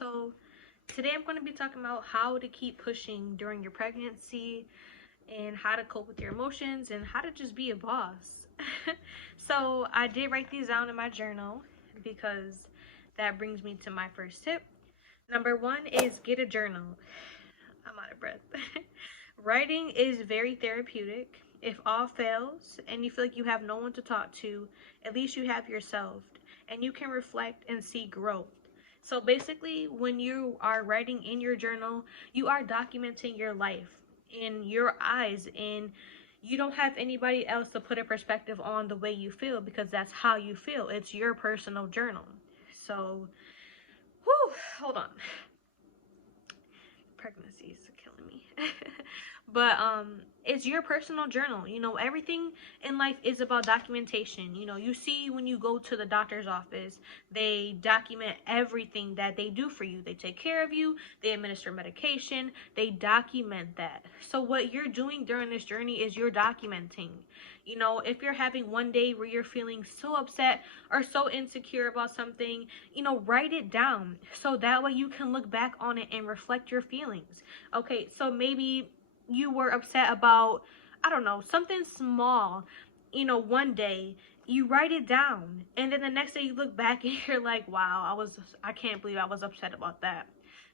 So today I'm going to be talking about how to keep pushing during your pregnancy and how to cope with your emotions and how to just be a boss. So I did write these down in my journal because that brings me to my first tip. Number one is get a journal. I'm out of breath. Writing is very therapeutic. If all fails and you feel like you have no one to talk to, at least you have yourself and you can reflect and see growth. So basically, when you are writing in your journal, you are documenting your life in your eyes, and you don't have anybody else to put a perspective on the way you feel because that's how you feel. It's your personal journal. So, whew, hold on. Pregnancy is killing me. But it's your personal journal. Everything in life is about documentation. You see, when you go to the doctor's office, they document everything that they do for you. They take care of you, they administer medication, they document that. So what you're doing during this journey is you're documenting. If you're having one day where you're feeling so upset or so insecure about something, write it down so that way you can look back on it and reflect your feelings. Okay, so maybe you were upset about, I don't know, something small, one day. You write it down, and then the next day you look back and you're like, wow, I can't believe I was upset about that.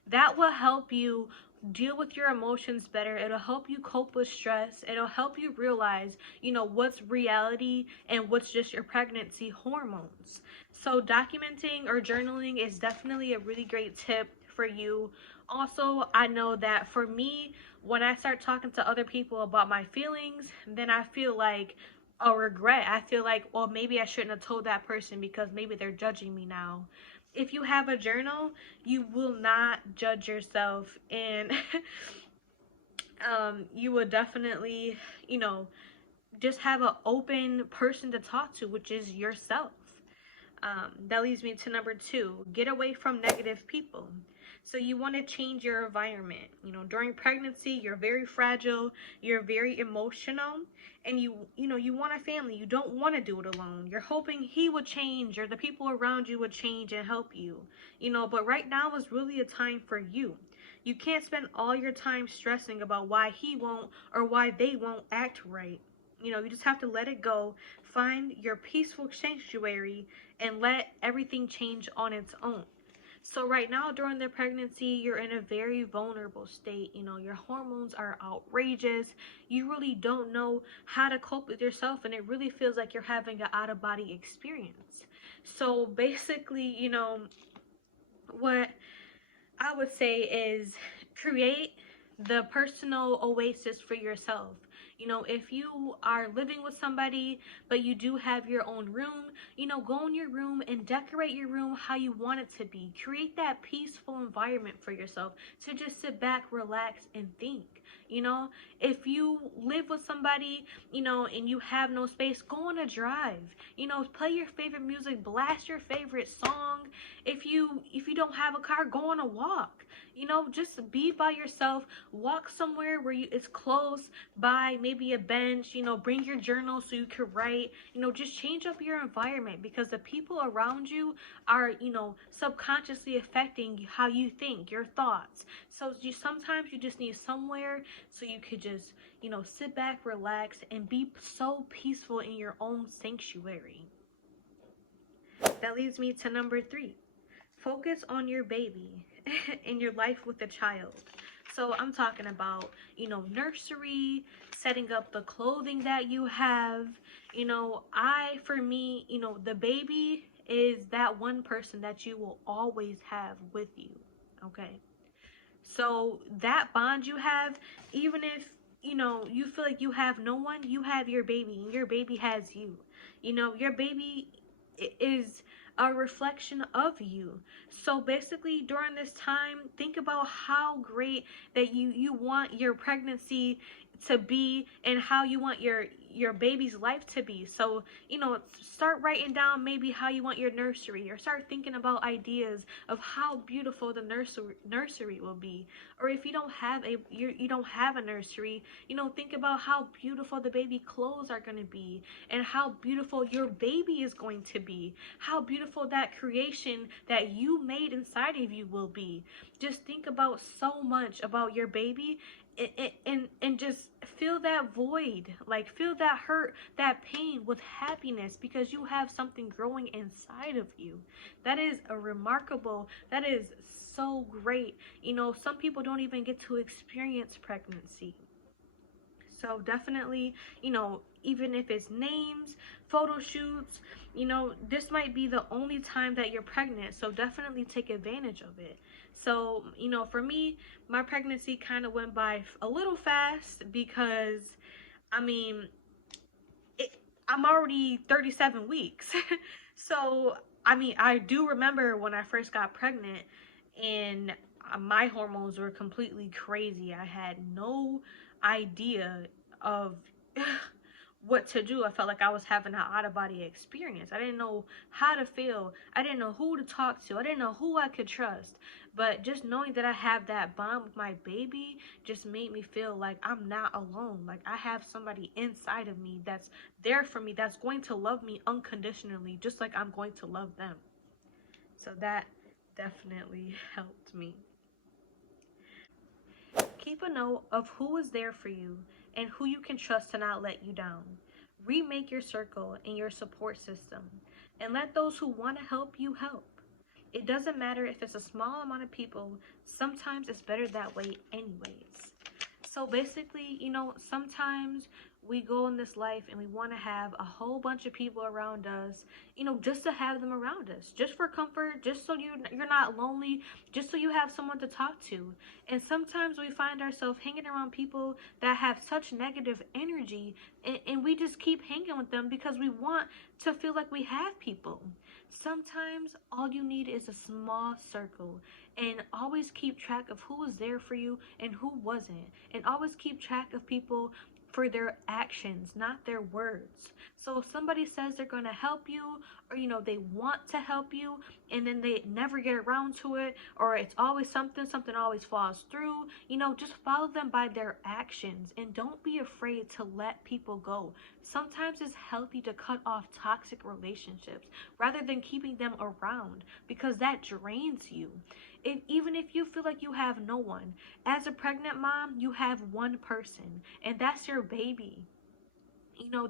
That will help you deal with your emotions better. It'll help you cope with stress. It'll help you realize, what's reality and what's just your pregnancy hormones. So documenting or journaling is definitely a really great tip for you. Also, I know that for me, when I start talking to other people about my feelings, then I feel like a regret. I feel like, well, maybe I shouldn't have told that person because maybe they're judging me now. If you have a journal, you will not judge yourself, and you will definitely, just have an open person to talk to, which is yourself. That leads me to number two, get away from negative people. So you want to change your environment. During pregnancy, you're very fragile, you're very emotional, and you want a family. You don't want to do it alone. You're hoping he would change or the people around you would change and help you. But right now is really a time for you. You can't spend all your time stressing about why he won't or why they won't act right. You just have to let it go, find your peaceful sanctuary, and let everything change on its own. So right now during the pregnancy, you're in a very vulnerable state. Your hormones are outrageous. You really don't know how to cope with yourself, and it really feels like you're having an out-of-body experience. So basically, what I would say is create the personal oasis for yourself. If you are living with somebody, but you do have your own room, go in your room and decorate your room how you want it to be. Create that peaceful environment for yourself to just sit back, relax, and think. If you live with somebody, and you have no space, go on a drive. Play your favorite music, blast your favorite song. If you don't have a car, go on a walk. Just be by yourself. Walk somewhere where it's close by, maybe a bench. Bring your journal so you can write. Just change up your environment, because the people around you are, subconsciously affecting how you think, your thoughts. So sometimes you just need somewhere so you could just, sit back, relax, and be so peaceful in your own sanctuary. That leads me to number three. Focus on your baby and your life with the child. So I'm talking about, nursery, setting up the clothing that you have. For me, the baby is that one person that you will always have with you. Okay. So that bond you have, even if, you feel like you have no one, you have your baby, and your baby has you. Your baby is a reflection of you. So basically during this time, think about how great that you want your pregnancy to be, and how you want your baby's life to be. So, start writing down maybe how you want your nursery, or start thinking about ideas of how beautiful the nursery will be. Or if you don't have you don't have a nursery, think about how beautiful the baby clothes are going to be, and how beautiful your baby is going to be, how beautiful that creation that you made inside of you will be. Just think about so much about your baby, and just feel that void, like feel that hurt, that pain with happiness, because you have something growing inside of you. That is a remarkable, that is so great. Some people don't even get to experience pregnancy. So definitely, even if it's names, photo shoots, this might be the only time that you're pregnant. So definitely take advantage of it. So, for me, my pregnancy kind of went by a little fast because, I mean, it, I'm already 37 weeks. So, I mean, I do remember when I first got pregnant, and my hormones were completely crazy. I had no idea of what to do. I felt like I was having an out of body experience. I didn't know how to feel. I didn't know who to talk to. I didn't know who I could trust. But just knowing that I have that bond with my baby just made me feel like I'm not alone. Like I have somebody inside of me that's there for me, that's going to love me unconditionally, just like I'm going to love them. So that definitely helped me. Keep a note of who is there for you and who you can trust to not let you down. Remake your circle and your support system, and let those who want to help you help. It doesn't matter if it's a small amount of people, sometimes it's better that way, anyways. So basically, sometimes we go in this life and we want to have a whole bunch of people around us, just to have them around us, just for comfort, just so you're not lonely, just so you have someone to talk to. And sometimes we find ourselves hanging around people that have such negative energy, and we just keep hanging with them because we want to feel like we have people. Sometimes all you need is a small circle, and always keep track of who was there for you and who wasn't, and always keep track of people for their actions, not their words. So if somebody says they're going to help you, or they want to help you, and then they never get around to it, or it's always something always falls through, just follow them by their actions, and don't be afraid to let people go. Sometimes it's healthy to cut off toxic relationships rather than keeping them around, because that drains you. Even if you feel like you have no one, as a pregnant mom, you have one person, and that's your baby.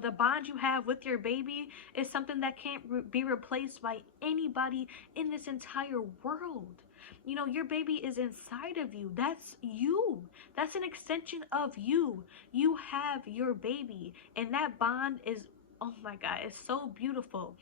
The bond you have with your baby is something that can't be replaced by anybody in this entire world. Your baby is inside of you. That's you. That's an extension of you. You have your baby, and that bond is, oh my God, it's so beautiful.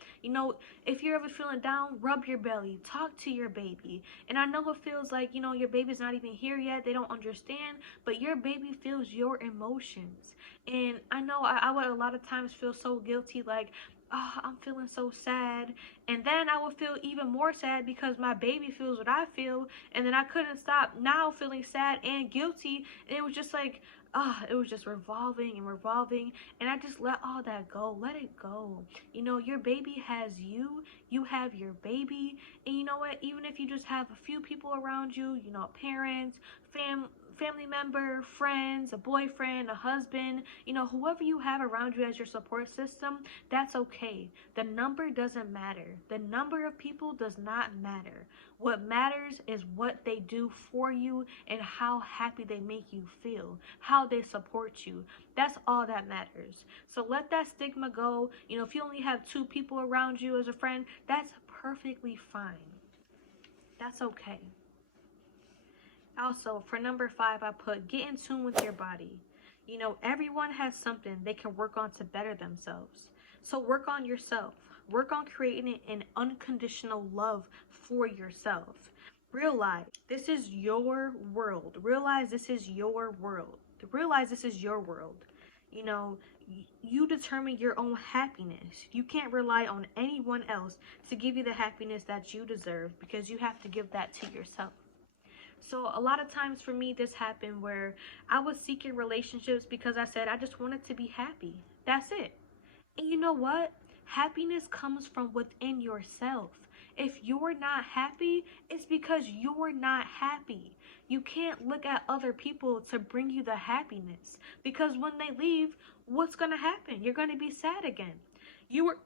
If you're ever feeling down, rub your belly, talk to your baby. And I know it feels like, your baby's not even here yet, they don't understand, but your baby feels your emotions. And I know I would a lot of times feel so guilty, like, oh, I'm feeling so sad. And then I would feel even more sad because my baby feels what I feel. And then I couldn't stop now feeling sad and guilty. And it was just like, it was just revolving and revolving. And I just let all that go. Let it go. Your baby has you. You have your baby. And you know what? Even if you just have a few people around you, parents, family member, friends, a boyfriend, a husband, whoever you have around you as your support system, that's okay. The number doesn't matter. The number of people does not matter. What matters is what they do for you and how happy they make you feel, how they support you. That's all that matters. So let that stigma go. If you only have 2 people around you as a friend, that's perfectly fine. That's okay. Also, for number 5, I put get in tune with your body. Everyone has something they can work on to better themselves. So work on yourself. Work on creating an unconditional love for yourself. Realize this is your world. Realize this is your world. Realize this is your world. You know, you determine your own happiness. You can't rely on anyone else to give you the happiness that you deserve, because you have to give that to yourself. So a lot of times for me, this happened where I was seeking relationships because I said I just wanted to be happy. That's it. And you know what? Happiness comes from within yourself. If you're not happy, it's because you're not happy. You can't look at other people to bring you the happiness, because when they leave, what's going to happen? You're going to be sad again. You were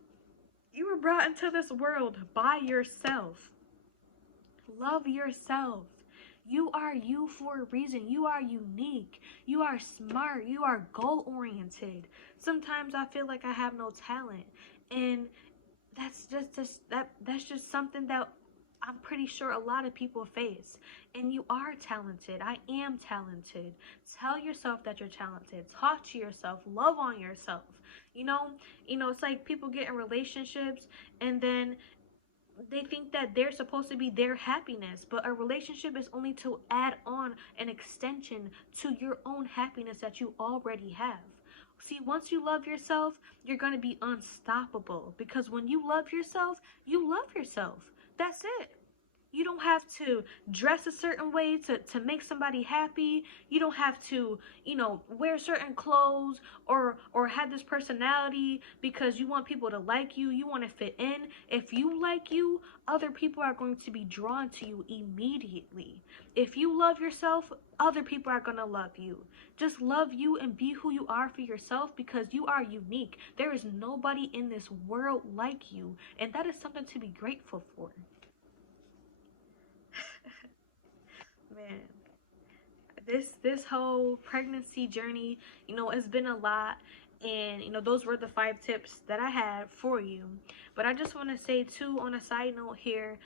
you were brought into this world by yourself. Love yourself. You are you for a reason. You are unique. You are smart. You are goal oriented. Sometimes I feel like I have no talent. And that's just something that I'm pretty sure a lot of people face. And you are talented. I am talented. Tell yourself that you're talented. Talk to yourself. Love on yourself. You know, it's like people get in relationships and then they think that they're supposed to be their happiness, but a relationship is only to add on an extension to your own happiness that you already have. See, once you love yourself, you're going to be unstoppable, because when you love yourself, you love yourself. That's it. You don't have to dress a certain way to make somebody happy. You don't have to, wear certain clothes or have this personality because you want people to like you. You want to fit in. If you like you, other people are going to be drawn to you immediately. If you love yourself, other people are going to love you. Just love you and be who you are for yourself, because you are unique. There is nobody in this world like you, and that is something to be grateful for. Man, this whole pregnancy journey, it's been a lot. And those were the 5 tips that I had for you. But I just want to say too, on a side note here,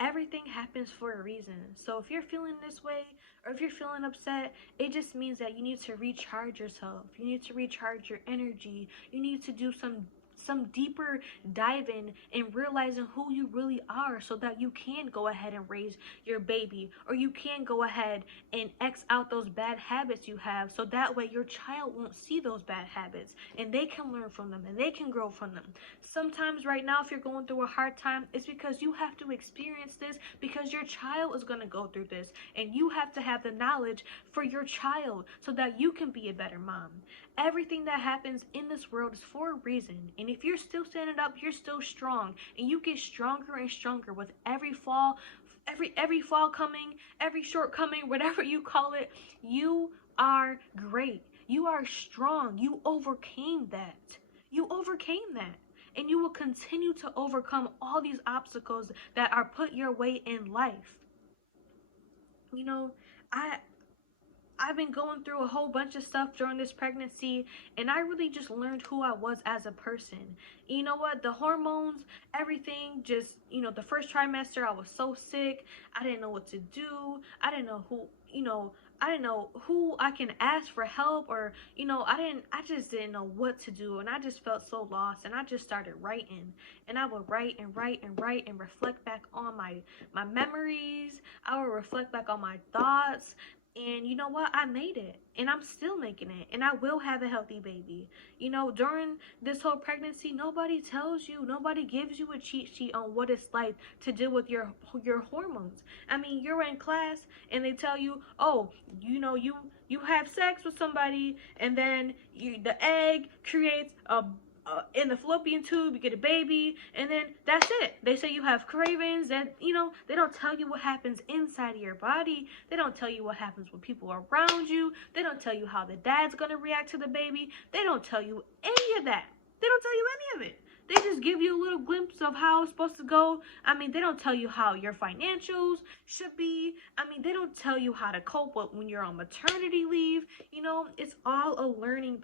everything happens for a reason. So if you're feeling this way, or if you're feeling upset, it just means that you need to recharge yourself. You need to recharge your energy. You need to do some deeper diving and realizing who you really are, so that you can go ahead and raise your baby, or you can go ahead and X out those bad habits you have, so that way your child won't see those bad habits and they can learn from them and they can grow from them. Sometimes right now, if you're going through a hard time, it's because you have to experience this, because your child is going to go through this, and you have to have the knowledge for your child so that you can be a better mom. Everything that happens in this world is for a reason. And if you're still standing up, you're still strong. And you get stronger and stronger with every fall, every fall coming, every shortcoming, whatever you call it. You are great. You are strong. You overcame that. You overcame that. And you will continue to overcome all these obstacles that are put your way in life. You know, I I've been going through a whole bunch of stuff during this pregnancy, and I really just learned who I was as a person. You know what? The hormones, everything, just, the first trimester, I was so sick. I didn't know what to do. I didn't know I didn't know who I can ask for help, or, I just didn't know what to do. And I just felt so lost. And I just started writing, and I would write and write and write and reflect back on my memories. I would reflect back on my thoughts. And you know what? I made it, and I'm still making it, and I will have a healthy baby. During this whole pregnancy, nobody tells you, nobody gives you a cheat sheet on what it's like to deal with your hormones. I mean, you're in class and they tell you, oh, you have sex with somebody, and then the egg creates in the fallopian tube, you get a baby, and then that's it. They say you have cravings, and they don't tell you what happens inside of your body. They don't tell you what happens with people around you. They don't tell you how the dad's gonna react to the baby. They don't tell you any of that. They don't tell you any of it. They just give you a little glimpse of how it's supposed to go. I mean, they don't tell you how your financials should be. I mean, they don't tell you how to cope with when you're on maternity leave. It's all a learning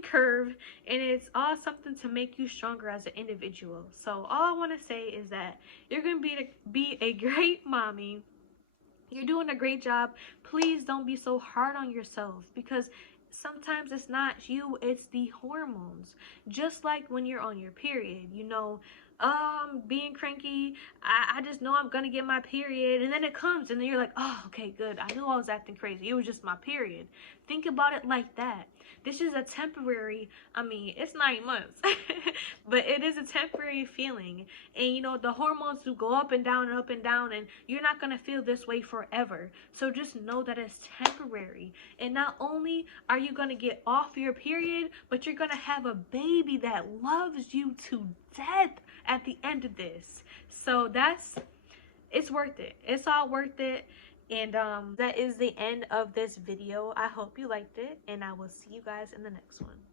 curve, and it's all something to make you stronger as an individual. So all I want to say is that you're going to be a great mommy. You're doing a great job. Please don't be so hard on yourself, because sometimes it's not you, it's the hormones. Just like when you're on your period, being cranky, I just know I'm gonna get my period, and then it comes, and then you're like, oh, okay, good, I knew I was acting crazy, it was just my period. Think about it like that. This is a temporary, I mean, it's 9 months, but it is a temporary feeling. And you know, the hormones do go up and down and up and down, and you're not going to feel this way forever. So just know that it's temporary. And not only are you going to get off your period, but you're going to have a baby that loves you to death at the end of this. So it's worth it. It's all worth it. And that is the end of this video. I hope you liked it, and I will see you guys in the next one.